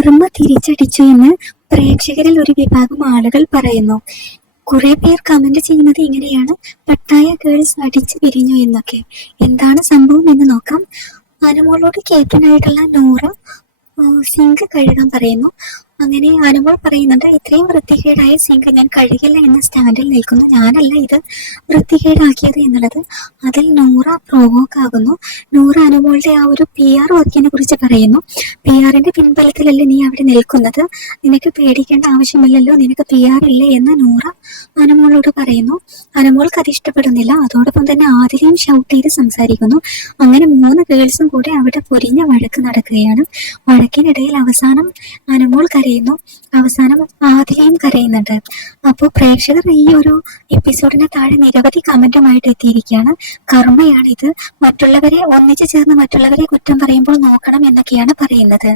കർമ്മ തിരിച്ചടിച്ചു എന്ന് പ്രേക്ഷകരിൽ ഒരു വിഭാഗം ആളുകൾ പറയുന്നു. കുറെ പേർ കമന്റ് ചെയ്യുന്നത് ഇങ്ങനെയാണ്. പട്ടായ ഗേൾസ് അടിച്ചു പിരിഞ്ഞു എന്നൊക്കെ. എന്താണ് സംഭവം എന്ന് നോക്കാം. അനുമോളോട് ക്യാപ്റ്റനായിട്ടുള്ള നൂറ സിങ്ക് കഴുകാൻ പറയുന്നു. അങ്ങനെ അനുമോൾ പറയുന്നുണ്ട് ഇത്രയും വൃത്തികേടായ സിങ്ക് ഞാൻ കഴുകില്ല എന്ന സ്റ്റാൻഡിൽ നിൽക്കുന്നു. ഞാനല്ല ഇത് വൃത്തികേടാക്കിയത് എന്നുള്ളത്. അതിൽ നൂറ പ്രോവോക്ക് ആകുന്നു. നൂറ അനുമോളുടെ ആ ഒരു പി ആർ വർക്കിനെ കുറിച്ച് പറയുന്നു. പി ആറിന്റെ പിൻബലത്തിലല്ലേ നീ അവിടെ നിൽക്കുന്നത്? നിനക്ക് പേടിക്കേണ്ട ആവശ്യമില്ലല്ലോ. നിനക്ക് പി ആർ ഇല്ലേ എന്ന് നൂറ അനുമോളോട് പറയുന്നു അനമോൾക്ക് അത് ഇഷ്ടപ്പെടുന്നില്ല. അതോടൊപ്പം തന്നെ ആതിരയും ഷൗട്ട് ചെയ്ത് സംസാരിക്കുന്നു. അങ്ങനെ മൂന്ന് ഗേൾസും കൂടെ അവിടെ പൊരിഞ്ഞ വഴക്ക് നടക്കുകയാണ്. വഴക്കിനിടയിൽ അവസാനം അനമോൾ കരയുന്നു. അവസാനം ആതിരയും കരയുന്നുണ്ട്. അപ്പോൾ പ്രേക്ഷകർ ഈ ഒരു എപ്പിസോഡിന് താഴെ നിരവധി കമന്റുമായിട്ട് എത്തിയിരിക്കുകയാണ്. കർമ്മയാണിത്. മറ്റുള്ളവരെ ഒന്നിച്ചു ചേർന്ന് മറ്റുള്ളവരെ കുറ്റം പറയുമ്പോൾ നോക്കണം എന്നൊക്കെയാണ് പറയുന്നത്.